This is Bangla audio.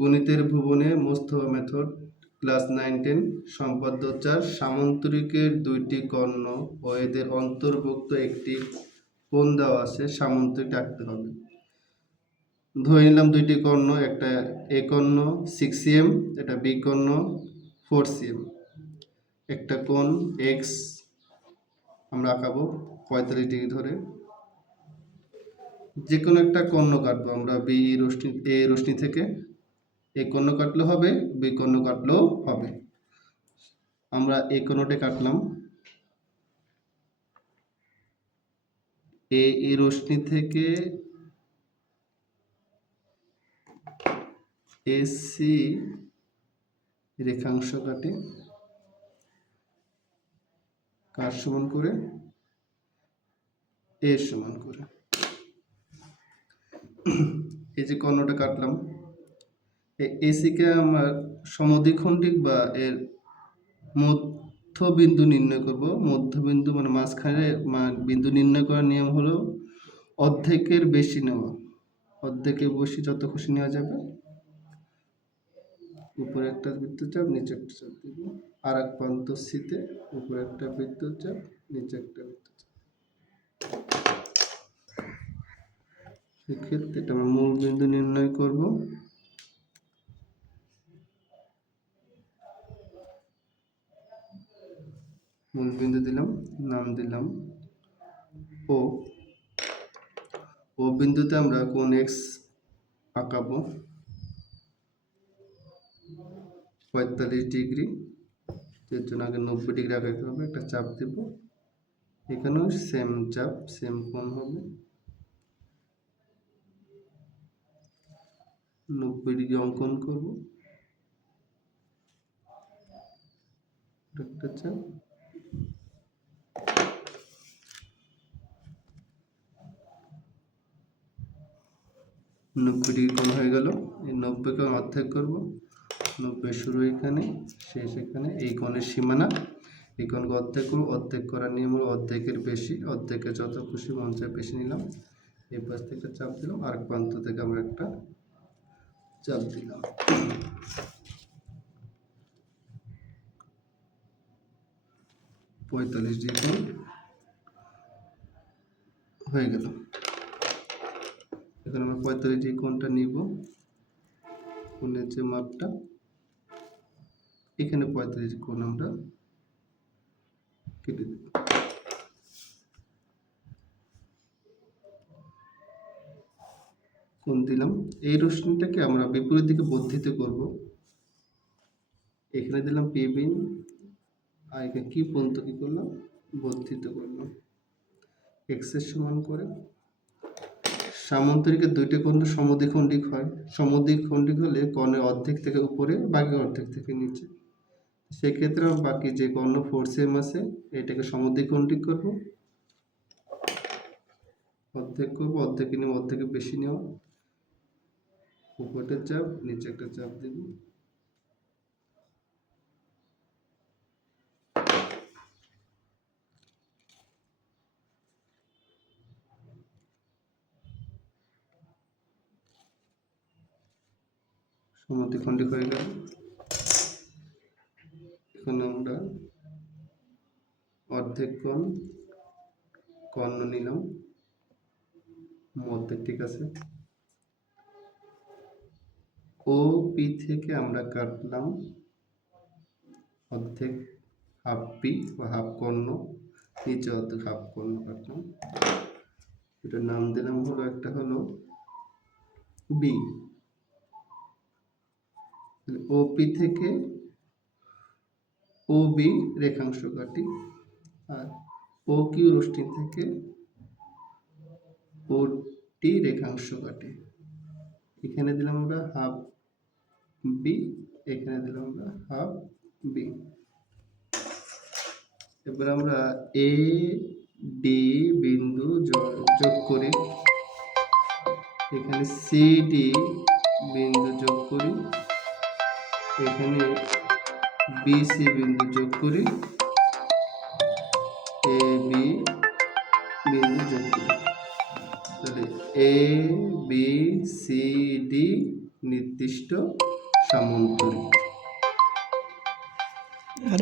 গণিতের ভুবনে মোস্তফা মেথড ক্লাস 9-10 সম্পাদ্য 4 সামান্তরিকের দুইটি কর্ণ ও এদের অন্তর্ভুক্ত একটি কোণ দেওয়া আছে, সামান্তরিক আঁকতে হবে। ধরে নিলাম দুইটি কর্ণ, একটা এ কর্ণ 6 cm, এটা বি কর্ণ 4 cm। একটা কোণ x আমরা আঁকাবো 45 ডিগ্রি ধরে। যে কোনো একটা কর্ণ কাটবো আমরা বি রশ্মি এ রশ্মি থেকে। এ কর্ণ কাটলেও হবে, বি কর্ণ কাটলেও হবে। আমরা এ কর্ণটা কাটলাম। এই রশ্মি থেকে এসি রেখাংশ কাটে কার সমান করে? এর সমান করে। এই যে কর্ণটা কাটলাম, এসিকে আমরা সমদ্বিখণ্ডিক বা এর মধ্যবিন্দু নির্ণয় করব। মধ্যবিন্দু মানে মাঝখানে বিন্দু নির্ণয় করার নিয়ম হলো অর্ধেকের বেশি নেওয়া। অর্ধেকের বেশি যত খুশি নেওয়া যাবে। উপরে একটা বৃত্তচাপ, নিচে একটা চাপ দিব। আর এক প্রান্ত সিতে উপরে একটা বৃত্তচাপ, নিচে একটা বৃত্তচাপ। সেক্ষেত্রে এটা আমরা মূল বিন্দু নির্ণয় করব। মূল বিন্দু দিলাম, নাম দিলাম ও। ও বিন্দুতে আমরা কোণ এক্স আঁকাবো 45 ডিগ্রি। এর জন্য আগে 90 ডিগ্রি আঁকাতে হবে। একটা চাপ দেব, এখানেও সেম চাপ, সেম কোণ হবে 90 ডিগ্রি অঙ্কন করব। একটা চাপ, 90 ডিগ্রি কোণ হয়ে গেল। এই 90কে অর্ধেক করব। 90 শুরু এখানে, শেষ এখানে। এই কোণের সীমানা, এই কোণকে অর্ধেক করব। অর্ধেক করার নিয়ম হলো অর্ধেকের বেশি। অর্ধেকের যত খুশি মন চায় বেশি নিলাম। এই পাশ থেকে চাপ দিলাম, আর প্রান্ত থেকে আমরা একটা চাপ দিলাম। পঁয়তাল্লিশ ডিগ্রি হয়ে গেল। এখন আমরা 45 ডিগ্রি কোণটা নিব। কোণের যে মাপটা, এখানে 45 কোণ আমরা কেটে দেব। কোণ দিলাম। এই রশ্মিটাকে আমরা বিপরীত দিকে বর্ধিত করব। এখানে দিলাম পি বিন, আর এখানে কি পর্যন্ত কি করলাম? বর্ধিত করলাম এক্স এর সমান করে। সামান্তরিকের দুইটি কোণ সমদ্বিখণ্ডিক হয়। সমদ্বিখণ্ডিক হলে কর্ণের অর্ধেক থেকে উপরে, বাকি অর্ধেক থেকে নিচে। সেক্ষেত্রে বাকি যে কর্ণ 4 cm আছে, এটাকে সমদ্বিখণ্ডিক করব। অর্ধেক করব, অর্ধেকে নিয়ে অর্ধেকে বেশি নেওয়া। উপরে চাপ, নিচে একটা চাপ দেব। সমদ্বিখণ্ডিক হয়ে গেল। এখানে আমরা অর্ধেক কর্ণ নিলাম, অর্ধেক ঠিক আছে। ও পি থেকে আমরা কাটলাম অর্ধেক, হাফ পি বা হাফ কর্ণ, নিচে অর্ধেক হাফ কর্ণ কাটলাম। এটার নাম দিলাম হলো, একটা হলো বি। ওপি থেকে ও বি রেখাংশ কাটি, আর ও কিউ রশ্মি থেকে ও টি রেখাংশ কাটি। এখানে দিলাম আমরা হাফ বি, এখানে দিলাম আমরা হাফ বি। এবার আমরা এ ডি বিন্দু যোগ করি, এখানে সি ডি বিন্দু যোগ করি, এখানে বি সি বিন্দু যোগ করি, এ বি বিন্দু যোগ করি। তাহলে এ বি সি ডি নির্দিষ্ট সামন্তরিক।